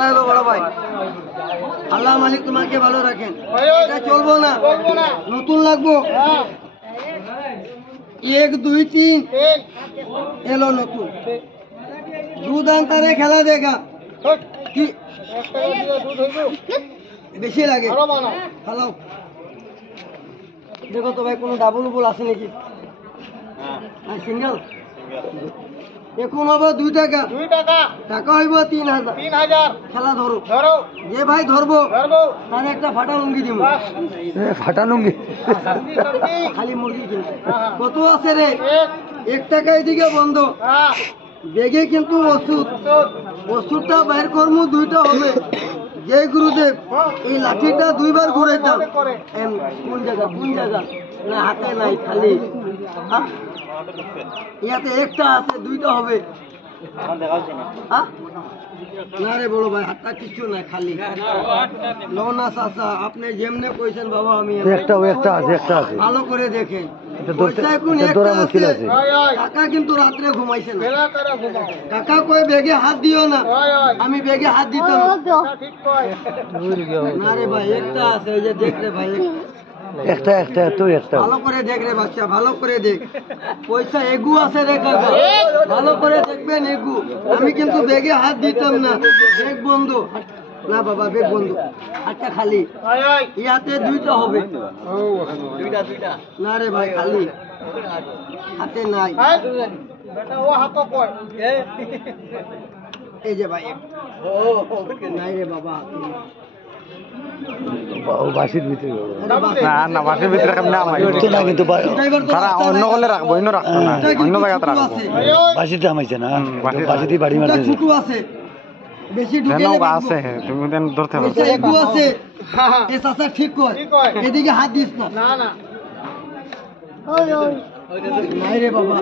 চালালো বড় ভাই, আল্লাহ মালিক তোমাকে ভালো রাখেন। এটা চলবো না, নতুন লাগবো। 1 2 3 এলো নতুন। দুধ আনতারে খেলা দেখা কি বেশি লাগে। হ্যালো, দেখো তো ভাই কোনো ডাবল উবল আছে নাকি? সিঙ্গেল এখন হবে 2 টাকা, টাকা হইব 3000। খেলা ধরো, যে ভাই ধরবো তার একটা ফাটা লুঙ্গি দিব। ফাটা লুঙ্গি খালি মুরগি কিনতে কত আছে রে? 1 টাকা এদিকে বন্ধ। বেগে কিন্তু ওষুধটা বাইর করমু, 2টা হবে। যে গুরুদেব এই লাঠিটা 2বার ঘুরাইতাম। কোন জায়গা না হাতে নাই, খালি ইয়াতে একটা আছে, 2টা হবে। না রে বড় ভাই, হাতটা কিছু নাই, খালি লোনা চাচা আপনি যেমনে কইছেন বাবা। আমি একটা আছে, ভালো করে দেখেন। কাকা কিন্তু রাত্রে ঘুমাইছে না। কাকা কই বেগে হাত দিও না, আমি বেগে হাত দিতাম না রে ভাই। একটা আছে, ওই যে দেখ রে ভাই, একটা ভালো করে দেখ রে বাচ্চা, ভালো করে দেখ। পয়সা এগু আছে রে কাকা, ভালো করে দেখবেন এগু। আমি কিন্তু বেগে হাত দিতাম না। বেগ বন্ধ না বাবা, বেগ বন্ধ। হাতটা খালি, ইয়াতে 2টা হবে। না রে ভাই, খালি হাতে নাই। এই যে ভাই নাই রে বাবা, বাসির ভিতরে না বাসির ভিতরে কিন্তু অন্য করলে রাখবো, অন্য রাখবো না, অন্য জায়গাতে রাখবো। বাসিতে আমাইছে না, বাসিতে বাড়ি মারছে। ছোট আছে, বেশি ঢুকে আছে, তুমি দেন ধরতে পারছো। একটু আছে এই চাচা ঠিক কর, এদিকে হাত দিস না। না নাই রে বাবা,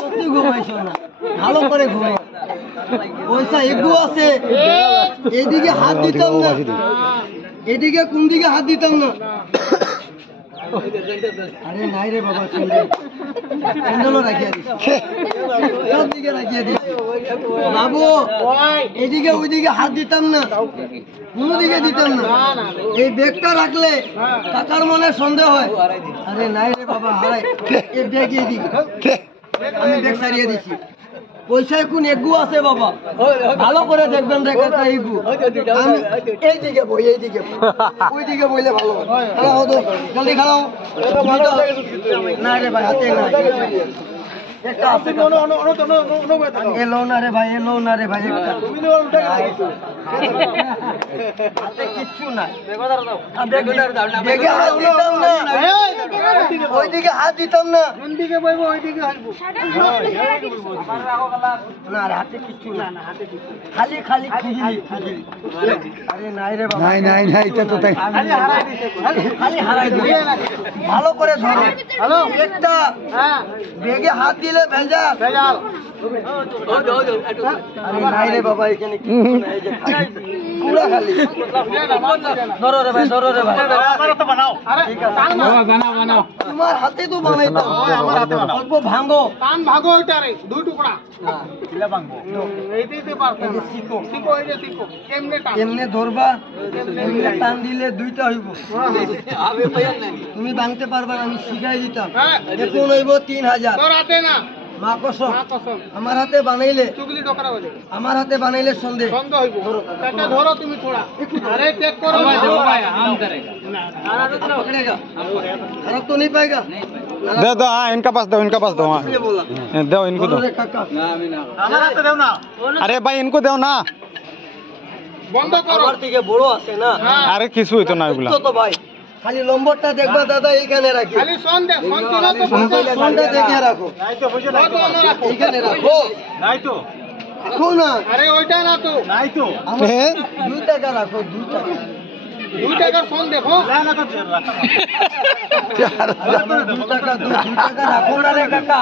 সত্যি ঘুমাইছো না, ভালো করে ঘুমাই। পয়সা একটু আছে, এদিকে হাত দিতাম না, এদিকে কোন দিকে হাত দিতাম না। আরে নাই রে বাবা, স্যান্ডেলও রাখিয়া দিচ্ছি, সব দিকে রাখিয়া দিচ্ছি বাবু। এদিকে ওইদিকে হাত দিতাম না, কোনো দিকে দিতাম না। এই ব্যাগটা রাখলে কাকার মনে সন্দেহ হয়। আরে নাই রে বাবা, হারাই এই ব্যাগ এইদিকে, আমি ব্যাগ সারিয়ে দিচ্ছি। পয়সায় কোন এগু আছে বাবা, ভালো করে দেখবেন রে কাকা। এগু এইদিকে বই, এইদিকে ওইদিকে বইলে ভালো হয়। খাড়াও তো, জলদি খাড়াও। না রে ভাই, হাতে নাই। একটা আছে, এলো না রে ভাই, এলো না রে ভাই। হাতে কিচ্ছু নাই, বেগে হাত দিতাম না, ওইদিকে হাত দিতাম না। না রে, হাতে কিচ্ছু না, খালি খালি খুঁজলি। আরে নাই রে বাবা, নাই এটা তো তাই খালি হারাই দিবে। ভালো করে ধরো, একটা বেগে হাত দিলে ভেজাল। আরে নাই রে বাবা, এখানে কিচ্ছু নাই, পুরা খালি। ধরো রে ভাই, ধরো রে ভাই, তোমার হাতে তো বানাইতাম, অল্প ভাঙো, কান ভাঙো, ওইটারে 2 টুকরা কেমনে ধরবা, কেমনে টান দিলে 2টা হইব। তুমি ভাঙতে পারবা, আমি শিখাই দিতাম। এখন হইব 3000। মা কসম, আমার হাতে বানাইলে, আমার হাতে বানাইলে সন্দেহ হইব। ধরো তুমি থোড়া, আরে চেক করো ভাই, আরাম করেगा, पकड़ेगा, खराब तो नहीं पाएगा। दे दो, हाँ इनका पास दो, हाँ दो, इनको दो। हमारे हाथे दो ना, अरे भाई इनको दो ना, बंद करो। আমার থেকে বড় আছে না, আরে কিছু হইতো না এগুলা তো ভাই। খালি নম্বরটা দেখবা দাদা, এইখানে রাখি, খালি সনটা দেখে রাখো। নাই তো বুঝে নাই তো, এইখানে রাখো। নাই তো রাখো না, আরে ওইটা না তো, নাই তো 2 টাকা রাখো, 2 টাকা, 2 টাকা ফোন দেখো। না না তো রাখো, 2 টাকা, 2 টাকা রাখো না রে কাকা।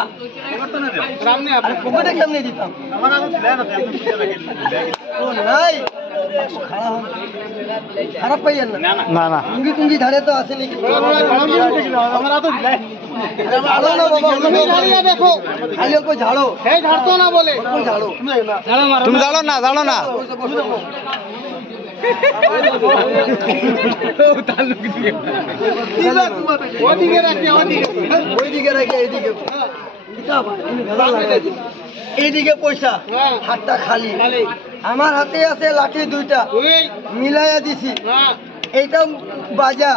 সামনে আপনি পকেটে কেমনে দিতাম, আমার আগে ছিল না, আপনি বুঝে রাখেন। ও নাই, খারাপ পাইয়েন না, না না টুঙ্গি ধারে তো আছে নাকি, আমার আগে ছিল, আমার আগে ছিল। ঝাড়ো না বাবা, তুমি ঝাড়িয়ে দেখো। খালি অল্প ঝাড়ো, এই ঝাড়তো না বলে। অল্প ঝাড়ো। তুমি জানো না জানো না ওদিকে রাখে, ওদিকে। ওইদিকে রেখে এইদিকে এইদিকে পয়সা, হ্যাঁ। হাতটা খালি। খালি। আমার হাতে আছে লাঠি দুইটা, ওই। মিলাইয়া দিছি। হ্যাঁ। এইটা বাজা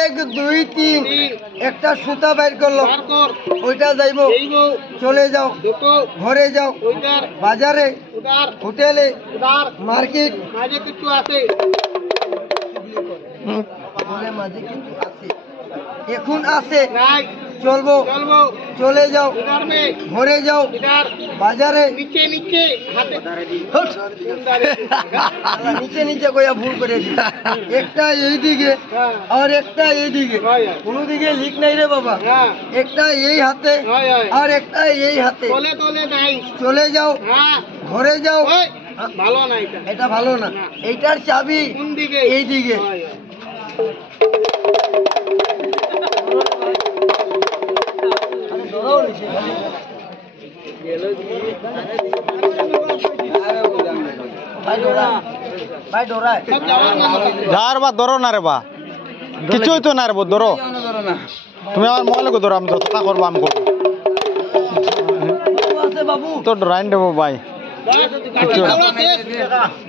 1 2 3 একটা সুতা বাইর করলো, বার কর। ওইটা যাইবো, এইগো। চলে যাও, দুটো। ঘরে যাও, ওইটার। বাজারে, উদার। হোটেলে, উদার। মার্কেট, মাঝে কিছু আছে। বলে মাঝে কিন্তু আছে, এখন আছে, নাই। চলবো, চলবো। চলে যাও, উদার মে। ঘরে যাও, উদার। বাজারে। নিচে নিচে হাতে। হুট। উদারে। আল্লাহ, নিচে নিচে কইয়া ভুল করে দিই, একটা এইদিকে হ্যাঁ। আর একটা এইদিকে, হয়, হয়। কোনো দিকে লিক নাই রে বাবা, হ্যাঁ। একটা এই হাতে হয়, হয়। আর একটা এই হাতে, তলে তলে নাই। চলে যাও, হ্যাঁ। ঘরে যাও। ওই। ভালো না এটা। এটা ভালো না, এইটার চাবি কোন দিকে? এইদিকে। হয়, হয়। ভাই ডরায় সব যাওয়ার না হবে। যার বা ধরো না রে বা কিছুই তো না রে ধরো তুমি আমার মোবাইলকে ধরো আমি যতটা করবো আমি করবো আছে বাবু। তো ডরাইন দেবো ভাই কিছু না।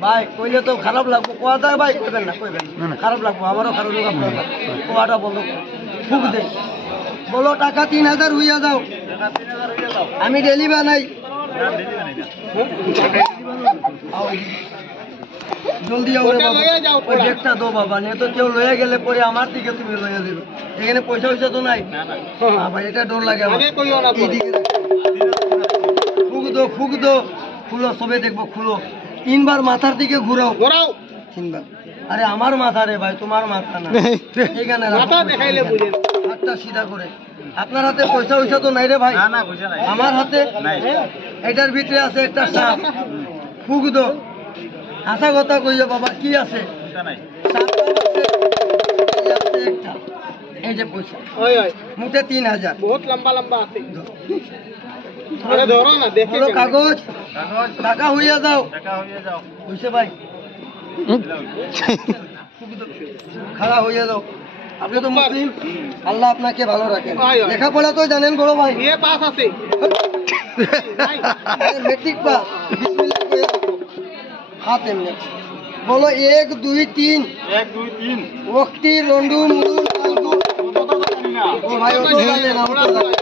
ভাই কইলে তো খারাপ লাগবো, কোয়া যায় ভাই, কইবেন না, কইবেন না, খারাপ লাগবো, আমারও খারাপ লাগবে, আপনার কোয়াটা বলো, ফুক দে, বলো টাকা 3000 হইয়া যাও, আমি ডেলি বানাই, জলদি যাও রে ওটা বাবা, লইয়া যাও ওই পুরা। ব্যাগটা দো বাবা, নিয়ে তো কেউ লইয়া গেলে পরে আমার দিকে তুমি লইয়া দিবে, এখানে পয়সা পয়সা তো নাই। হ্যাঁ ভাই, এটা ডর লাগে আমার, আগে কইও না পরে। এইদিকে রাখো। ফুক দো, খুলো, সবে দেখবো, খুলো, 3 বার মাথার দিকে ঘুরাও, ঘোরাও। 3 বার। আরে আমার মাথা রে ভাই, তোমার মাথা না, এখানে রাখো মাথা পয়সা, দেখাইলে বুঝেন। হাতটা সিধা করে। আপনার হাতে পয়সা পয়সা তো নাই রে ভাই, আমার হাতে এটার ভিতরে আছে একটা সাপ, ফুক দো, হাসা কথা কইয়া বাবা, কি আছে? সাপটা আছে, এই আছে একটা, এই যে পয়সা, হয়, হয়। মুঠে 3000। বহুত লম্বা লম্বা আছে। আরে ধরো না, দেখে বলো কেন? কাগজ, টাকা হইয়া যাও, হইছে ভাই, খাড়া হইয়া যাও। আপনি তো মুসলিম, আল্লাহ আপনাকে ভালো রাখেন। হয়, হয়। লেখাপড়া তো জানেন বড় ভাই, বিয়ে পাস আছে। নাই। মেট্রিক পাস, বিসমিল্লাহ কইয়া রাখো। হাত এমনি বলো 1 2 3 ওক্তি রন্ডু মুদু নালগু। ও ভাই, ও তো জানে না, ও তো জানে।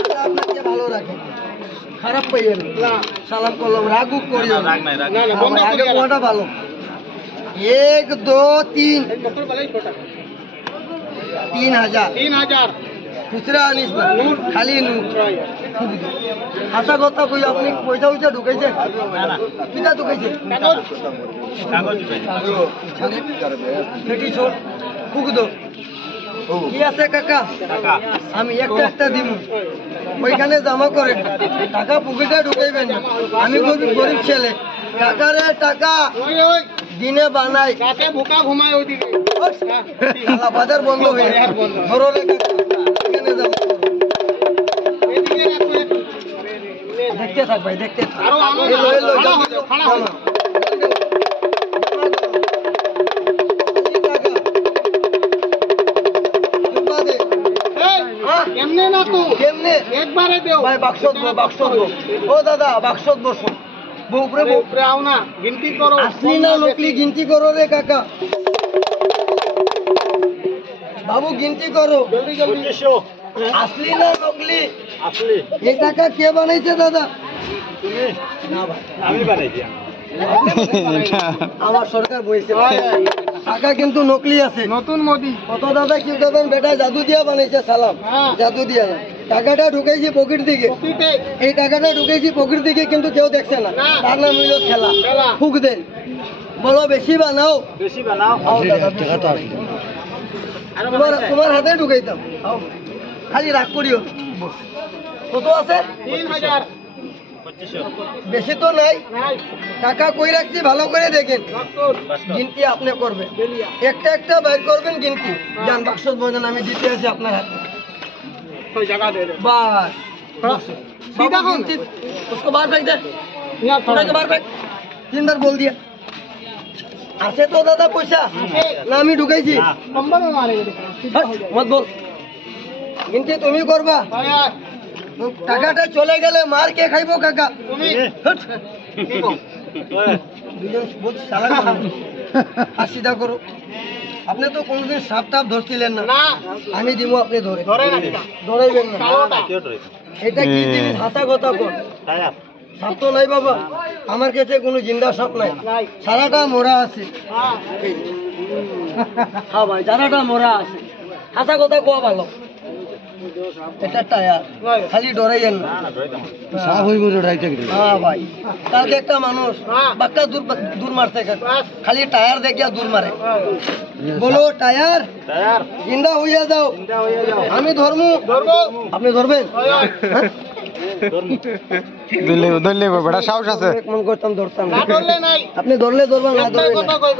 আল্লাহ আপনাকে ভালো রাখেন, খারাপ পাইয়েন না। না। সালাম করলাম, রাগু করিও না। না, না, বন্ধ আগে করিয়া কোয়াটা ভালো, 1 2 3 বকর বালাই ছোটা। 3000। 3000। খুচরা আনিস না, খালি নোট। হয়, হয়। হাসা কথা কই, আপনি পয়সা পয়সা ঢুকাইছেন? কিটা ঢুকাইছেন? কাগজ। ফেটি ছোট, ফুক দো। কি আছে কাকা? আমি একটা একটা দিব, ওইখানে জমা করেন, টাকা পকেটে ঢুকাইবেন না। আমি গরিব ছেলে, টাকা রে টাকা, ওই, ওই। দিনে বানাই। রাতে বোকা ঘুমায় ওইদিকে। আল্লাহ, বাজার বন্ধ হয়ে বাজার বন্ধ। ধরো রে কাকা, এখানে জমা করো। এদিকে রাখো একটু। দেখতে থাক ভাই, দেখতে থাক। আরো আনো না, এলো, এলো, খাড়া জলদি হয়ে যাও, খাড়া হয়ে যাও। এই, এমনে না তো। কেমনে? একবারে দেও। ভাই বাক্সত বো, বাক্সত বো। ও দাদা, বাক্সত বসো। বউপরে বউ। উপরে আও না, গিনতি করো। আসলি না নকলি গিনতি করো রে কাকা। বাবু গিনতি করো। জলদি জলদি। আসলি না নকলি? এই টাকা কে বানাইছে দাদা? না ভাই, আমি বানাইছি। আমার সরকার বইছে। টাকা কিন্তু নকলি আছে। নতুন মোদি। কত দাদা কি দেবেন? বেটা জাদু দিয়া বানাইছে, সালাম। হ্যাঁ। জাদু দিয়া। টাকাটা ঢুকাইছি পকেট দিকে, পকেটে। এই টাকাটা ঢুকেছি পকেট দিকে, কিন্তু কেউ দেখছে না। না। তার নাম হইল খেলা। খেলা। ফুক দেন, বলো বেশি বানাও। বেশি বানাও। আও দাদা, তোমার হাতে ঢুকাইতাম। আও, খালি রাগ করিও। কত আছে? 3000। বেশি তো নাই টাকা কই রাখছি ভালো করে দেখেন গিনতি আপনি করবেন একটা একটা বাইর করবেন গিনতি যান বাক্স ভোজন আমি দিতে আছি আপনার হাতে বাস सीधा कौन उसको बाहर फेंक दे थोड़ा के बाहर फेंक 3 बार बोल दिया আছে তো দাদা পয়সা না আমি ঢুকাইছি মত বল কিন্তু তুমি করবা টাকাটা চলে গেলে মার কে খাইবো কাকা তুমি দুজন বহুত চালাক মানুষ। আর সিধা করো আপনি তো কোনদিন সাপ টাপ ধরছিলেন না আমি দিব আপনি ধরে ধরাইবেন না এটা কি জিনিস হাতা কথা কোন সাপ তো নাই বাবা আমার কাছে কোনো জিন্দা সাপ নাই সারাটা মরা আছে হ্যাঁ ভাই সারাটা মরা আছে হাতা কথা কোয়া ভালো এটা টায়ার খালি ডরাইয়েন না সাপ হইব ডরাইতে হ্যাঁ ভাই কালকে একটা মানুষ বাক্কা দূর মারছে খালি টায়ার দেখিয়া দূর মারে বলো টায়ার জিন্দা হইয়া যাও আমি ধরমু আপনি ধরবেন বেটা সাহস আছে মন করতাম ধরতাম আপনি ধরলে ধরবেন না ধরবেন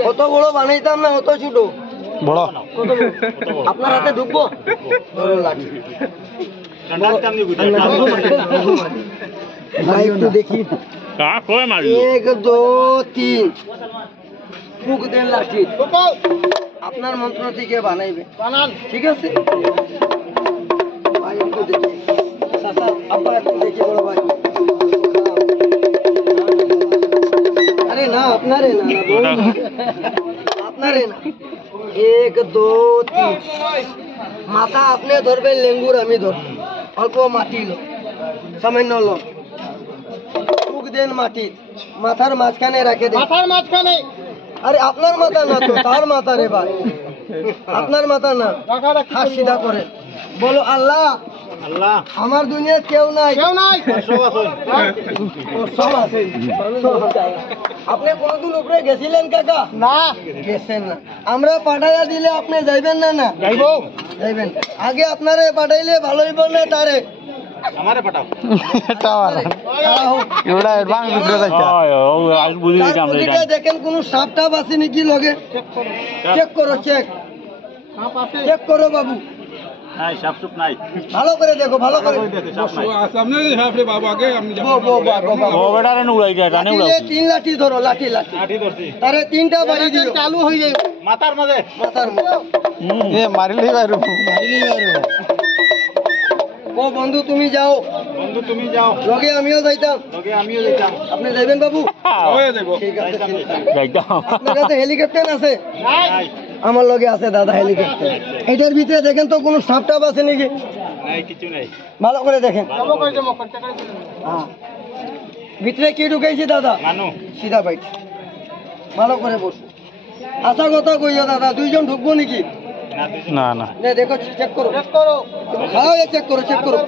কত বড় বানাইতাম না অত ছোট বড় কত বড়? আপনার হাতে ঢুকবো ধরো লাঠি ভাই একটু দেখি 1 2 3 ফুক দেন লাঠি আপনার মন্ত্র থেকে বানাইবে ঠিক আছে ভাই একটু দেখি চাচা আপনার একটু দেখি বড় ভাই আরে না আপনারে না আপনারে না 1 2 3 মাথা আপনি ধরবেন লেঙ্গুর আমি ধরব অল্প মাটি লো সামান্য লো ফুক দেন মাটি মাথার মাঝখানে রাখে দেন মাথার মাঝখানে আরে আপনার মাথা না তো তার মাথা রে ভাই আপনার মাথা না হাত সিধা করে বলো আল্লাহ আল্লাহ আমার দুনিয়া কেউ নাই সব আছে আপনি কোনদিন উপরে গেছিলেন কাকা না গেছেন না আমরা পাঠাইয়া দিলে আপনি যাইবেন না না যাইবেন আগে আপনারে পাঠাইলে ভালো হইব না তারে আমারে পাঠাও দেখেন কোন সাপ টাপ আছে নাকি লগে চেক করো চেক চেক করো বাবু ভালো করে দেখো ভালো করে 3 লাঠি ধরো লাঠি লাঠি তারে 3টা বাড়ি দিও চালু হয়ে যায় মাথার মাঝে মারিলেই বাইরে ও বন্ধু তুমি যাও লগে আমিও যাইতাম আপনি যাইবেন বাবু ঠিক আছে আপনার কাছে হেলিকপ্টার আছে আমার লগে আছে দাদা হেলিকপ্টার এটার ভিতরে দেখেন তো কোনো সাপ টাপ আছে নাকি ভালো করে দেখেন হ্যাঁ ভিতরে কি ঢুকাইছি দাদা সিধা বাইট ভালো করে বসো আশা কথা কইও দাদা 2 জন ঢুকবো নাকি না না দেখো চেক করো খাও চেক করো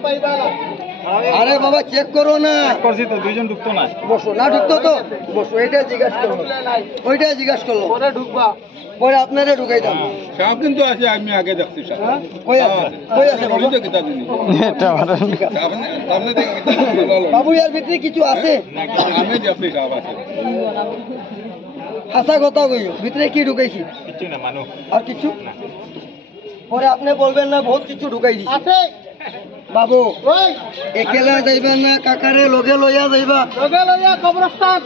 আরে বাবা চেক করো না করছি তো 2 জন ঢুকতো না বসো না ঢুকতো তো বসো এটা জিজ্ঞাসা করো ওইটা জিজ্ঞাসা করলো পরে ঢুকবা পরে আপনারে ঢুকাই দাও সাপ কিন্তু আছে আমি আগে দেখছি সাপ কই আছে বাবু এটা মারা সামনে দেখি কিতা বাবু এর ভিতরে কিছু আছে আমি দেখছি সাপ আছে আশা কথা কইও ভিতরে কি ঢুকাইছি কিছু না মানু আর কিছু পরে আপনি বলবেন না বহুত কিছু ঢুকাই দিছি আছে বাবু একেলা যাইবেন না কাকারে লগে লইয়া যাইবা লগে লইয়া কবরস্থান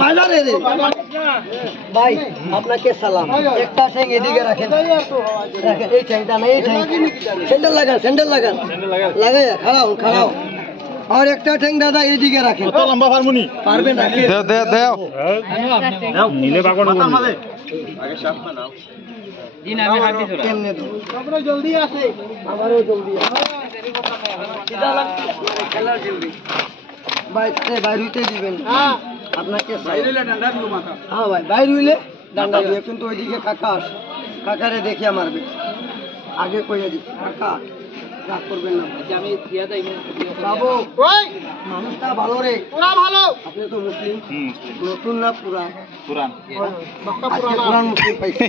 বাজারে রে ভাই আপনাকে সালাম একটা ঠ্যাং এদিকে রাখেন রাখেন এই ঠ্যাংটা না এই ঠ্যাং স্যান্ডেল লাগান লাগাই খাড়াও और একটা ঠ্যাং দাদা এইদিকে রাখেন কত লম্বা ফার্মুনি পারবেন না দেও নীলে বাগন আগে সাপ বানাও দিন আমি হাঁটি চলা কেমনে তো আমরা জলদি আছে আমারও জলদি আছে সিধা লাগ খেলা জলদি বাইরে হইতে দিবেন হ্যাঁ আপনাকে বাইরে হইলে ডান্ডা দিও মাথা হ্যাঁ ভাই বাইরে হইলে ডান্ডা দিও কিন্তু ওইদিকে কাকারে দেখিয়া মারবে আগে কইয়া দিই কাকা রাগ করবেন না আমি দিয়া দেই বাবু ওই মানুষটা ভালো রে পুরা ভালো আপনি তো মুসলিম নতুন না পুরান পুরান মুসলিম পাইছি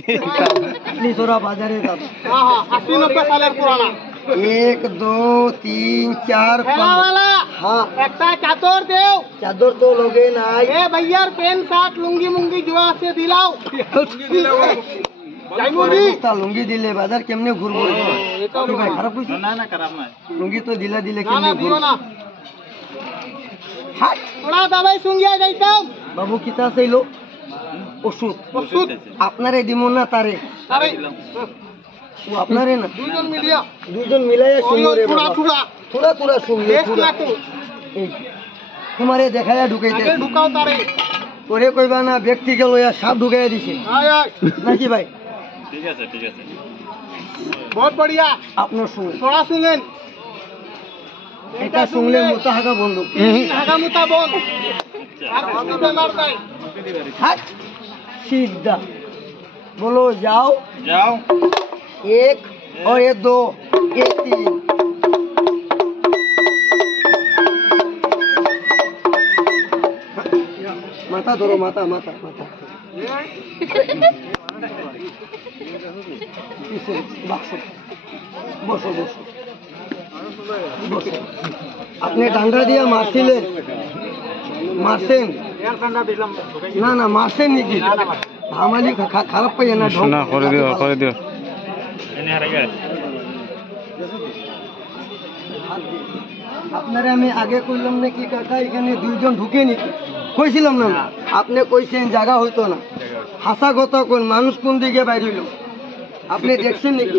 আপনি তোরা বাজারে যাবেন হ্যাঁ 80 90 সালের পুরানা 1 2 3 4 খেলাওয়ালা हाँ একটা চাদর দেও चादर तो लोगे নাই এ ভাইয়ার প্যান্ট শার্ট লুঙ্গি মুঙ্গি জোয়া আছে দিলাও যাইমুদি তা লুঙ্গি দিলে বাজার কেমনে ঘুরবো কি ভাই খারাপ কইছি না না খারাপ নাই লুঙ্গি তো দিলা দিলে না কেমনে না দিও ঘুরবো না হাট তোরা দাবাই সঙ্গিয়া যাইতাম বাবু কিতা চাইলো ওষুধ ওষুধ আপনারে দিমু না তারে আরে ও আপনারে না দুজন মিলিয়া দুইজন মিলাইয়া শুনো রে থুড়া বাবা থুড়া থোড়া থোড়া শুনলে বেশ থোড়া লাগতো এই তোমারে দেখায়া ঢুকাইতে আগে ঢুকাও তারে তোরে কইবা না ব্যক্তিকে লইয়া সাপ ঢুকাইয়া দিছে আয় আয় নাকি ভাই বহুত বড়িয়া আপনার শুনে তোরা শুনেন এটা শুনলে মোটা হাগা বন্ধু ঢাকা মুতা বল আর কোনো বেমার নাই হাট सीधा बोलो जाओ যাও 1 और ये 2 ये 3 माथा धरो माथा माथा माथा पीछे बसो बसो बसो बसो আপনি ডান্ডা দিয়া মারছিলেন মারছেন না না মারছেন নাকি আমালি খারাপ পাই না না করে দিও আপনারা আমি আগে কইলাম নাকি কাকা এখানে দুইজন ঢুকে নি কইছিলাম না আপনি কইছেন জায়গা হইতো না হাসা কথা কোন মানুষ কোন দিকে বাইর হইল আপনি দেখছেন নাকি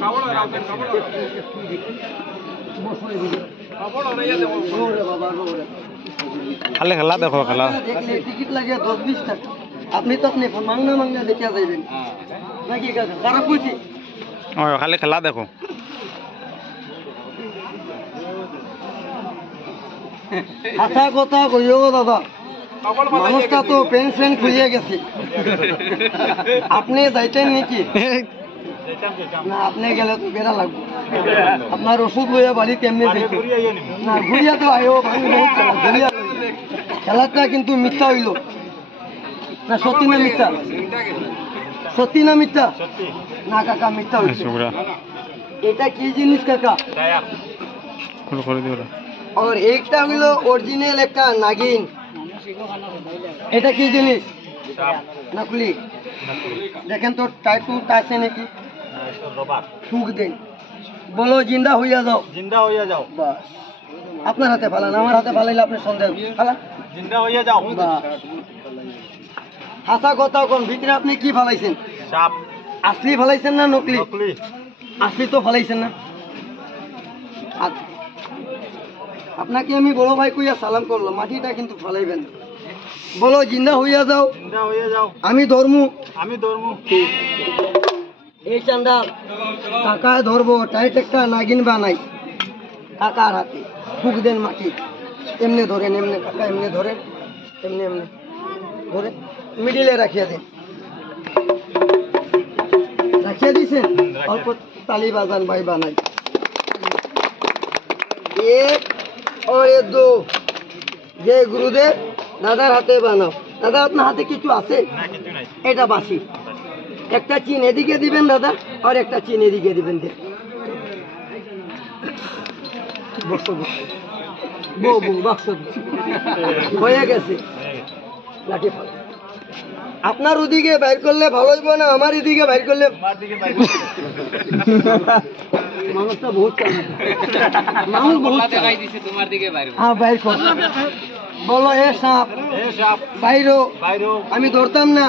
খালি খেলা দেখো খেলা দেখলে টিকিট লাগে 10-20 টাকা আপনি তো আপনি মাংনা দেখিয়া যাইবেন নাকি কাকা খারাপ কইছি ও খালি খেলা দেখো হাসা কথা কইও দাদা মানুষটা তো পেনশন খুলিয়ে গেছে আপনি যাইতেন নাকি না আপনি গেলে তো বেড়া লাগবে আপনার ওষুধ লইয়া বাড়ি কেমনে যাইতে না ঘুরিয়া তো আয়ো ভাঙি বহুত ঘুরিয়া খেলাটা কিন্তু মিথ্যা হইল না সত্যি না মিথ্যা সত্যি না মিথ্যা না কাকা মিথ্যা হইছে এটা কি জিনিস কাকা করে দিও और एकटा হইলো অরিজিনাল একটা নাগিন এটা কি জিনিস নকলি দেখেন তো টাইটু আছে নাকি ফুক দেন বলো জিন্দা হইয়া যাও বাস আপনার হাতে ফালান আমার হাতে ফালাইলে আপনি সন্দেহ ফালা জিন্দা হইয়া যাও বাস হাসা কথা কোন ভিতরে আপনি কি ফালাইছেন সাপ আসলি ফালাইছেন না নকলি নকলি আসলি তো ফালাইছেন না আপনাকে আমি বড় ভাই কইয়া সালাম করলাম মাটিটা কিন্তু ফালাইবেন বলো জিন্দা হইয়া যাও আমি ধর্মু এই চান্দাল কাকায় ধরবো টাইট একটা নাগিন বানাই কাকার হাতে ফুক দেন মাটি এমনি ধরেন এমনি কাকা এমনি ধরেন এমনি এমনি ধরে মিডিলে রাখিয়া দেন রাখিয়া দিছেন অল্প তালি বাজান ভাই বানাই एक और ये 2 जय गुरुदेव दादार हाथे बानाओ दादा আপনার হাতে কিছু আছে না কিছু নাই এটা বাসি একটা চিন এদিকে দিবেন দাদা আর একটা চিন এদিকে দিবেন দে বসো বউ বাক্স হয়ে গেছে লাঠি ফাল আপনার ওদিকে বাইর করলে ভালো হইব না আমার এদিকে বাইর করলে মানুষটা বহুত মানুষ বহুত হ্যাঁ বাইর কর বলো এ সাপ বাইরো আমি ধরতাম না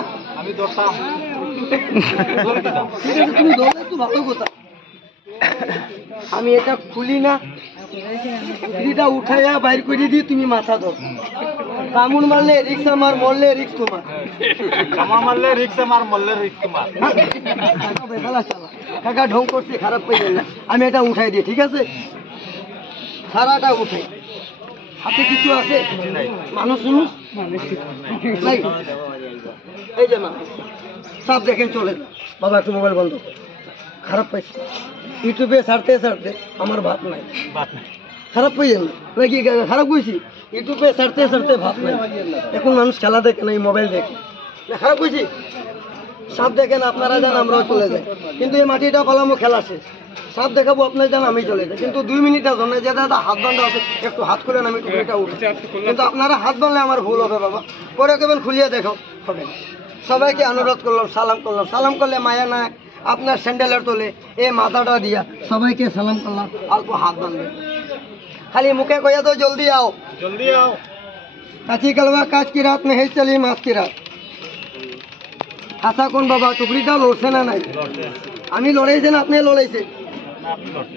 ঠিক আছে তুমি ধরলে তো ভালো কথা আমি এটা খুলি না খুলিটা উঠাইয়া বাইর করে দিই তুমি মাথা ধর কামড় মারলে রিক্স আমার মরলে রিক্স তোমার কাকা ঢং করছে খারাপ পাইবেন না আমি এটা উঠাই দিই ঠিক আছে সারাটা উঠাই হাতে কিছু আছে মানুষ নাই এই যে মা সব দেখেন চলে বাবা একটু মোবাইল বন্ধ খারাপ পাইছে ইউটিউবে ছাড়তে আমার ভাত নাই খারাপ পাইছেন নাকি খারাপ কইছি ইউটিউবে ছাড়তে ভাত নাই এখন মানুষ খেলা দেখে না মোবাইল দেখে না খারাপ কইছি সাপ দেখেন আপনারা যান আমরাও চলে যাই, কিন্তু এই মাটিটা পালামো খেলা শেষ, সাপ দেখাবো আপনার যান আমি চলে যাই, কিন্তু 2 মিনিটের জন্য যে দাদা হাত বান্ধা আছে একটু হাত খুলেন আমি টুকরিটা উঠি, কিন্তু আপনারা হাত বাঁধলে আমার ভুল হবে বাবা, পরে কেবল খুলিয়ে দেখো হবে না। সবাইকে অনুরোধ করলাম, সালাম করলে মায়া না আপনার স্যান্ডেলের তোলে এই মাথাটা দিয়া সবাইকে সালাম করলাম, অল্প হাত বাঁধবে, খালি মুখে কইয়া তো জলদি आओ কাছি কালবা কাজ কি রাত में है चली मास की रात। আশা কোন বাবা টুকরিটা লড়ছে না নাই? আমি লড়াইছেন আপনি লড়াইছে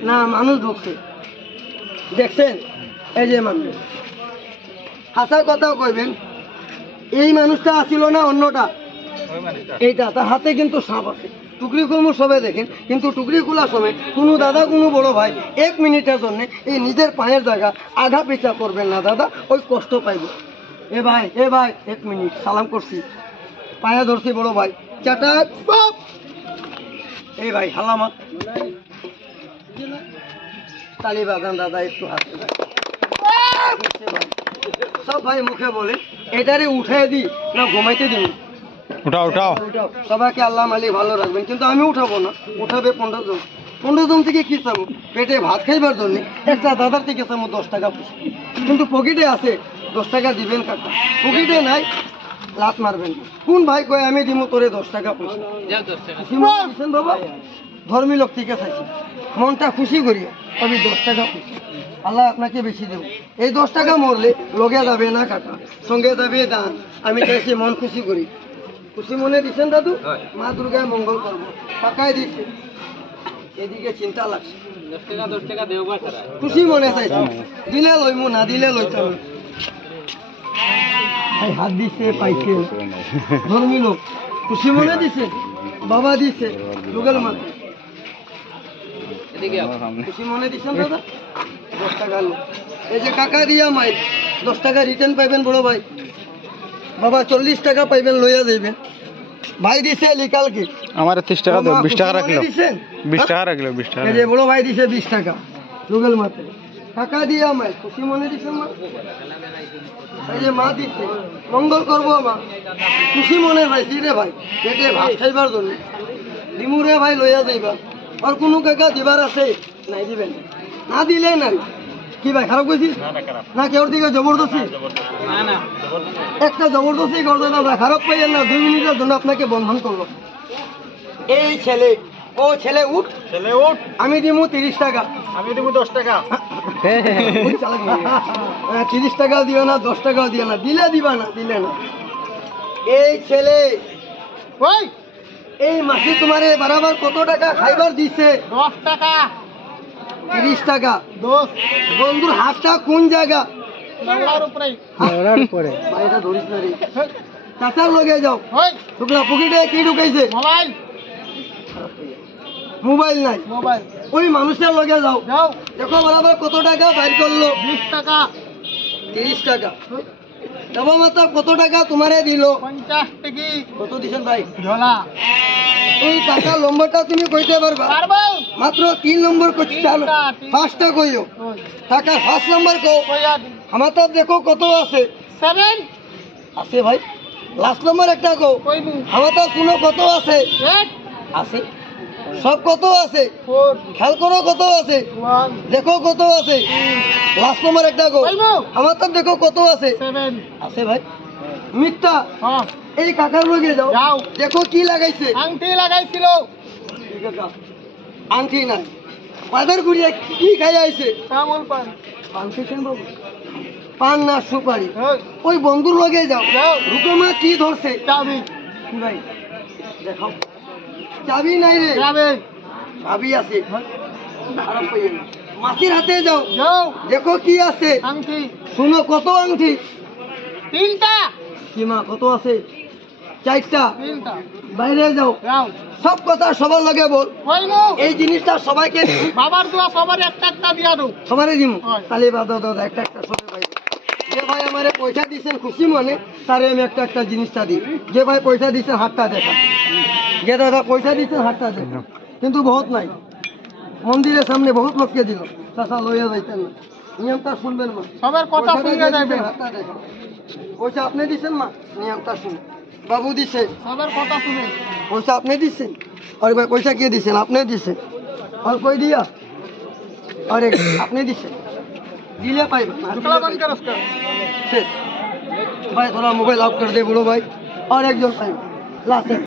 না, মানুষ ঢুকছে দেখছেন, এই যে মানুষ হাসা কথা কইবেন, এই মানুষটা আসিল না অন্যটা, এইটা তার হাতে কিন্তু সাপ আছে, টুকরি খুলমু সবে দেখেন, কিন্তু টুকরি খোলার সময় কোনো দাদা কোনো বড় ভাই 1 মিনিটের জন্য এই নিজের পায়ের জায়গা আঘা পিছা করবেন না দাদা, ওই কষ্ট পাইব। এ ভাই 1 মিনিট সালাম করছি, পায়ে ধরছি বড় ভাই, চাটাক বাপ, এই ভাই হালামাত তালি বাগান দাদা একটু হাতে সব ভাই মুখে বলে এটারে উঠাই দি না ঘুমাইতে দিন, উঠাও সবাইকে আল্লাহ মালিক ভালো রাখবেন, কিন্তু আমি উঠাবো না, উঠাবে 15 জন থেকে কি চাবো পেটে ভাত খাইবার জন্য, একটা দাদার থেকে চাবো 10 টাকা পয়সা, কিন্তু পকেটে আছে 10 টাকা দিবেন কাকা, পকেটে নাই লাত মারবেন, কোন ভাই কয় আমি দিমু তোরে 10 টাকা পয়সা, দিচ্ছেন বাবা ধর্মী লোক থেকে চাইছি, মনটা খুশি করি আমি 10 টাকা পয়সা আল্লাহ আপনাকে বেশি দেব, এই 10 টাকা মরলে লগে যাবে না কাকা, সঙ্গে যাবে দান, আমি চাইছি মন খুশি করি, খুশি মনে দিচ্ছেন দাদু, মা দুর্গায় মঙ্গল করবো, পাকায় দিচ্ছে, এদিকে চিন্তা লাগছে 10 টাকা দেওয়া খুশি মনে চাইছি, দিলে লইমু না দিলে লইতাম না। ভাই হাত দিচ্ছে পাইছে ধর্মী লোক, খুশি মনে দিছে, বাবা দিছে লুগেল মাথা, খুশি মনে দিচ্ছেন দাদা 10 টাকা লোক, এই যে কাকা দিয়া মাই 10 টাকা রিটার্ন পাইবেন বড় ভাই, বাবা 40 টাকা পাইবেন লইয়া যাইবেন, ভাই দিছে লিকাল কি আমার 30 টাকা দাও, 20 টাকা রাখলো, 20 টাকা হ্যাঁ? রাখলো, 20 টাকা এই যে বড় ভাই দিছে 20 টাকা লুগেল মাথা, কাকা দিয়া মাই খুশি মনে দিচ্ছেন মা, এই যে মা দিচ্ছে মঙ্গল করবো মা, খুশি মনে পাইছি রে ভাই, পেটে ভাত খাইবার জন্য দিমু রে ভাই লইয়া যাইবা, আর কোনো কাকা দিবার আছে নাই দিবেন না দিলে নাই, কি ভাই খারাপ কইছিস না কেউর দিকে জবরদস্তি, একটা জবরদস্তি করতো দাদা, খারাপ পাইয়েন না, 2 মিনিটের জন্য আপনাকে বন্ধন করলো, এই ছেলে ও ছেলে উঠ আমি দিমু 30 টাকা, আমি দেবো 10 টাকা। 30 টাকা দিও না 10 টাকাও দিও না, দিলে দিবা না দিলে না, এই ছেলে ওই এই মাসে তোমারে বরাবর কত টাকা খাইবার দিছে? 10 টাকা। 30 টাকা। 10 বন্ধুর হাতটা কোন জায়গা? ডলার উপরে। ভাই এটা ধরিস না রে, চাচার লগে যাও, ওই শুক্লা পকেটে কি ঢুকাইছে? মোবাইল। মোবাইল নাই, মোবাইল ওই মানুষের লগে যাও, যাও। দেখো বরাবর কত টাকা বাইর করলো? 20 টাকা। 30 টাকা। বাবা মাতা কত টাকা তোমারে দিল? 50 টাকা। কত দিছেন ভাই? ঢোলা। ওই টাকা নম্বরটা তুমি কইতে পারবা? পারবো। মাত্র 3 নম্বর কইতে চালো, 5টা কইও। ওই টাকা 5 নম্বর কও। কইয়া আমার তো দেখো কত আছে? 7 আছে ভাই। লাস্ট নম্বর একটা কও। কইবু। আমার তো শুনো কত আছে? 8 আছে। সব কত আছে? 4 খেয়াল করো কত আছে? 1 দেখো কত আছে? লাস্ট নম্বর একটা কও। কইবু। আমার তো দেখো কত আছে? 7 আছে ভাই। মিথ্যা। হ্যাঁ এই কাকার লগে যাও, যাও। দেখো কি লাগাইছে? আংটি লাগাইছিল। আংটি নাই, বাজার ঘুরিয়ে কি খাই আইছে? তামুল পান। পান খেয়েছেন বাবু? পান না সুপারি? ওই ওই বন্ধুর লগে যাও, যাও। রুকমা কি ধরছে? চাবি। কি ভাই দেখাও, চাবি নাই রে। চাবি। চাবি আছে, খারাপ পাইয়েন না। মাসির হাতে যাও, যাও। দেখো কি আছে? আংটি। শুনো কত আংটি? 3টা। কি মা কত আছে? 4টা। 3টা। বাইরে যাও, যাও। সব কথা সবার লগে বল। কইবু। এই জিনিসটা সবাইকে বাবার দোয়া সবার একটা একটা দিয়া দাও। সবারই দিমু। হয়। তাহলে দাদা দাদা একটা একটা সবাই ভাই, যে ভাই আমারে পয়সা দিচ্ছেন খুশি মনে, তারে আমি একটা একটা জিনিসটা দিই। যে ভাই পয়সা দিচ্ছেন হাতটা দেখা, যে দাদা পয়সা দিচ্ছেন হাতটা দেখা, কিন্তু বহুত নাই। মন্দিরের সামনে বহুত লোককে দিল, চাচা লইয়া যাইতেন না, নিয়মটা শুনবেন মা। সবার কথা পয়সাটা শুনে দিয়ে যাবে। দিচ্ছেন, হাতটা দেখা। পয়সা আপনি দিচ্ছেন মা, নিয়মটা শুনুন। বাবু দিছে সবার কথা শুনে পয়সা আপনি দিচ্ছেন আরে ভাই পয়সা কে দিচ্ছেন আপনি দিচ্ছেন আর কই দিয়া আরে আপনি দিচ্ছেন দিলে পাইবেন ঢুকলা বন্ধ করস কর শেষ ভাই थोड़ा मोबाइल ऑफ कर दे बोलो भाई और एक जोन पाइब लास्ट